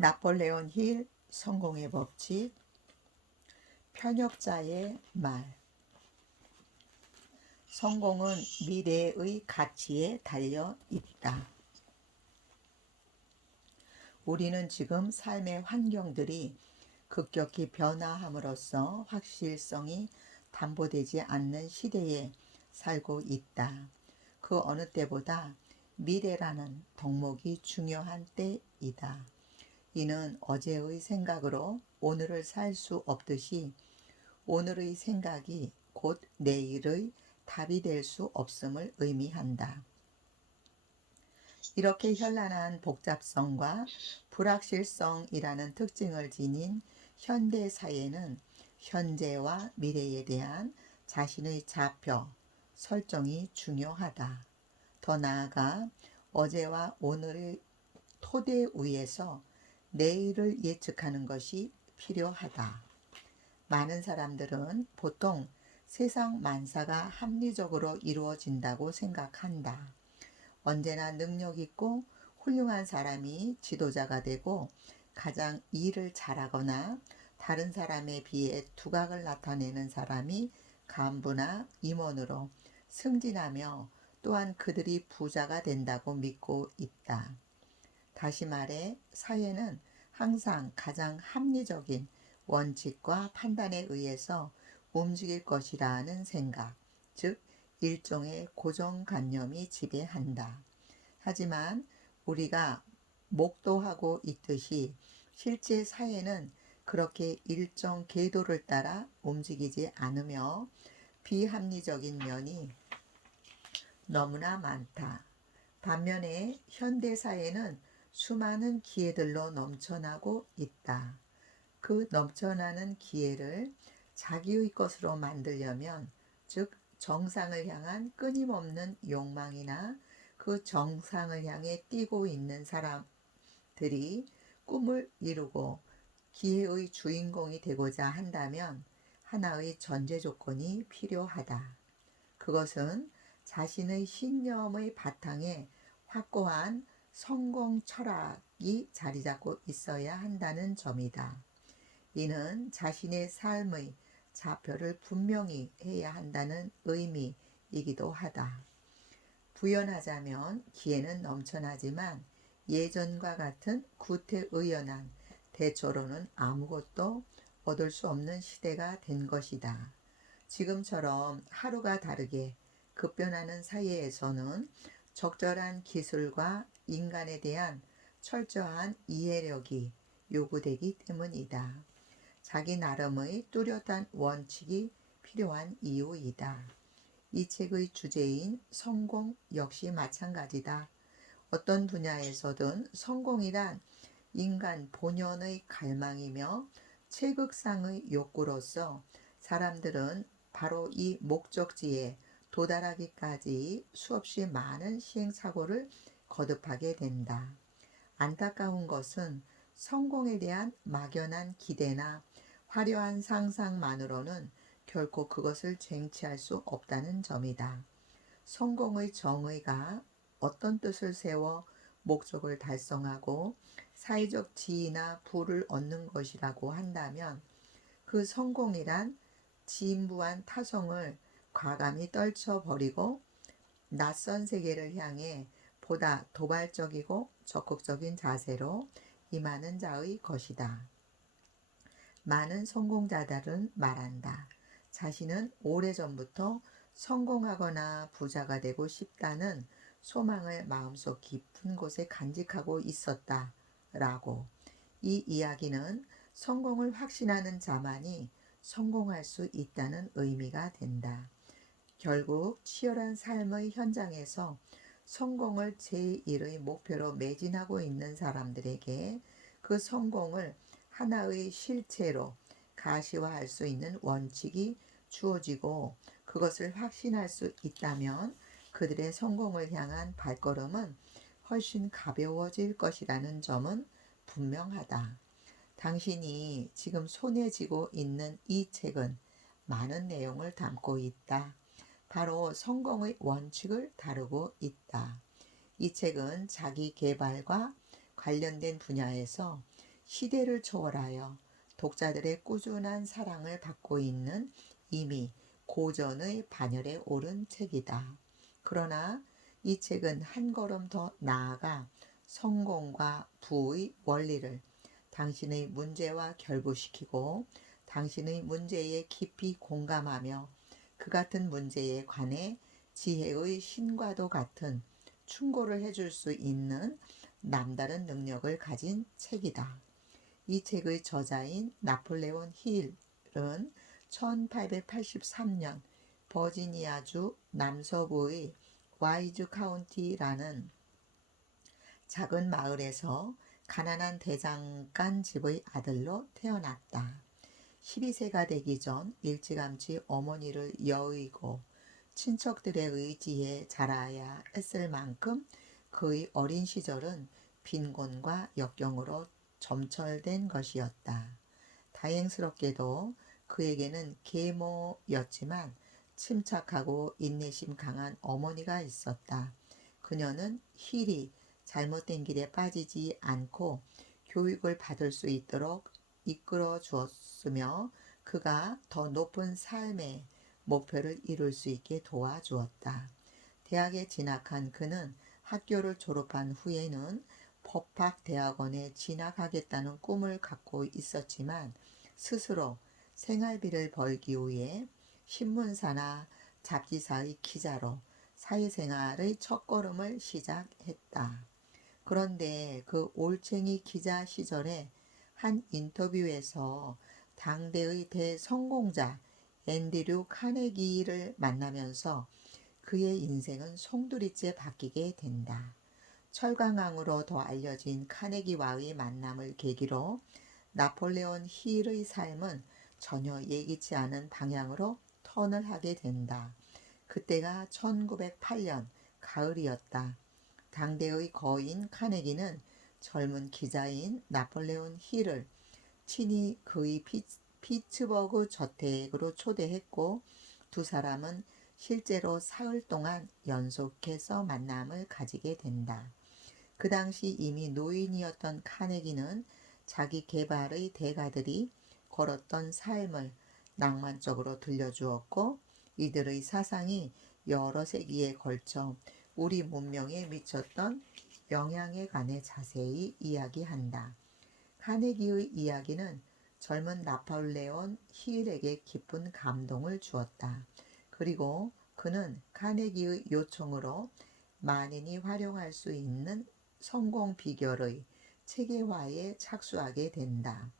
나폴레온 힐 성공의 법칙. 편협자의 말. 성공은 미래의 가치에 달려 있다. 우리는 지금 삶의 환경들이 급격히 변화함으로써 확실성이 담보되지 않는 시대에 살고 있다. 그 어느 때보다 미래라는 덕목이 중요한 때이다. 이는 어제의 생각으로 오늘을 살 수 없듯이 오늘의 생각이 곧 내일의 답이 될 수 없음을 의미한다. 이렇게 현란한 복잡성과 불확실성이라는 특징을 지닌 현대 사회는 현재와 미래에 대한 자신의 좌표, 설정이 중요하다. 더 나아가 어제와 오늘의 토대 위에서 내일을 예측하는 것이 필요하다. 많은 사람들은 보통 세상 만사가 합리적으로 이루어진다고 생각한다. 언제나 능력 있고 훌륭한 사람이 지도자가 되고 가장 일을 잘하거나 다른 사람에 비해 두각을 나타내는 사람이 간부나 임원으로 승진하며 또한 그들이 부자가 된다고 믿고 있다. 다시 말해 사회는 항상 가장 합리적인 원칙과 판단에 의해서 움직일 것이라는 생각, 즉 일종의 고정관념이 지배한다. 하지만 우리가 목도하고 있듯이 실제 사회는 그렇게 일정 궤도를 따라 움직이지 않으며 비합리적인 면이 너무나 많다. 반면에 현대사회는 수많은 기회들로 넘쳐나고 있다. 그 넘쳐나는 기회를 자기의 것으로 만들려면, 즉 정상을 향한 끊임없는 욕망이나 그 정상을 향해 뛰고 있는 사람들이 꿈을 이루고 기회의 주인공이 되고자 한다면 하나의 전제 조건이 필요하다. 그것은 자신의 신념의 바탕에 확고한 성공 철학이 자리 잡고 있어야 한다는 점이다. 이는 자신의 삶의 좌표를 분명히 해야 한다는 의미이기도 하다. 부연하자면 기회는 넘쳐나지만 예전과 같은 구태의연한 대처로는 아무것도 얻을 수 없는 시대가 된 것이다. 지금처럼 하루가 다르게 급변하는 사회에서는 적절한 기술과 인간에 대한 철저한 이해력이 요구되기 때문이다. 자기 나름의 뚜렷한 원칙이 필요한 이유이다. 이 책의 주제인 성공 역시 마찬가지다. 어떤 분야에서든 성공이란 인간 본연의 갈망이며 체극상의 욕구로서 사람들은 바로 이 목적지에 도달하기까지 수없이 많은 시행착오를 거듭하게 된다. 안타까운 것은 성공에 대한 막연한 기대나 화려한 상상만으로는 결코 그것을 쟁취할 수 없다는 점이다. 성공의 정의가 어떤 뜻을 세워 목적을 달성하고 사회적 지위나 부를 얻는 것이라고 한다면 그 성공이란 진부한 타성을 과감히 떨쳐버리고 낯선 세계를 향해 보다 도발적이고 적극적인 자세로 임하는 자의 것이다. 많은 성공자들은 말한다. 자신은 오래전부터 성공하거나 부자가 되고 싶다는 소망을 마음속 깊은 곳에 간직하고 있었다. 라고. 이 이야기는 성공을 확신하는 자만이 성공할 수 있다는 의미가 된다. 결국 치열한 삶의 현장에서 성공을 제1의 목표로 매진하고 있는 사람들에게 그 성공을 하나의 실체로 가시화할 수 있는 원칙이 주어지고 그것을 확신할 수 있다면 그들의 성공을 향한 발걸음은 훨씬 가벼워질 것이라는 점은 분명하다. 당신이 지금 손에 쥐고 있는 이 책은 많은 내용을 담고 있다. 바로 성공의 원칙을 다루고 있다. 이 책은 자기 개발과 관련된 분야에서 시대를 초월하여 독자들의 꾸준한 사랑을 받고 있는 이미 고전의 반열에 오른 책이다. 그러나 이 책은 한 걸음 더 나아가 성공과 부의 원리를 당신의 문제와 결부시키고 당신의 문제에 깊이 공감하며 그 같은 문제에 관해 지혜의 신과도 같은 충고를 해줄 수 있는 남다른 능력을 가진 책이다. 이 책의 저자인 나폴레온 힐은 1883년 버지니아주 남서부의 와이즈 카운티라는 작은 마을에서 가난한 대장간 집의 아들로 태어났다. 12세가 되기 전 일찌감치 어머니를 여의고 친척들의 의지에 자라야 했을 만큼 그의 어린 시절은 빈곤과 역경으로 점철된 것이었다. 다행스럽게도 그에게는 계모였지만 침착하고 인내심 강한 어머니가 있었다. 그녀는 힐이 잘못된 길에 빠지지 않고 교육을 받을 수 있도록 이끌어 주었으며 그가 더 높은 삶의 목표를 이룰 수 있게 도와주었다. 대학에 진학한 그는 학교를 졸업한 후에는 법학대학원에 진학하겠다는 꿈을 갖고 있었지만 스스로 생활비를 벌기 위해 신문사나 잡지사의 기자로 사회생활의 첫걸음을 시작했다. 그런데 그 올챙이 기자 시절에 한 인터뷰에서 당대의 대성공자 앤드류 카네기를 만나면서 그의 인생은 송두리째 바뀌게 된다. 철강왕으로 더 알려진 카네기와의 만남을 계기로 나폴레온 힐의 삶은 전혀 예기치 않은 방향으로 턴을 하게 된다. 그때가 1908년 가을이었다. 당대의 거인 카네기는 젊은 기자인 나폴레온 힐을 친히 그의 피츠버그 저택으로 초대했고 두 사람은 실제로 사흘 동안 연속해서 만남을 가지게 된다. 그 당시 이미 노인이었던 카네기는 자기 개발의 대가들이 걸었던 삶을 낭만적으로 들려주었고 이들의 사상이 여러 세기에 걸쳐 우리 문명에 미쳤던 영향에 관해 자세히 이야기한다. 카네기의 이야기는 젊은 나폴레온 힐에게 깊은 감동을 주었다. 그리고 그는 카네기의 요청으로 만인이 활용할 수 있는 성공 비결의 체계화에 착수하게 된다.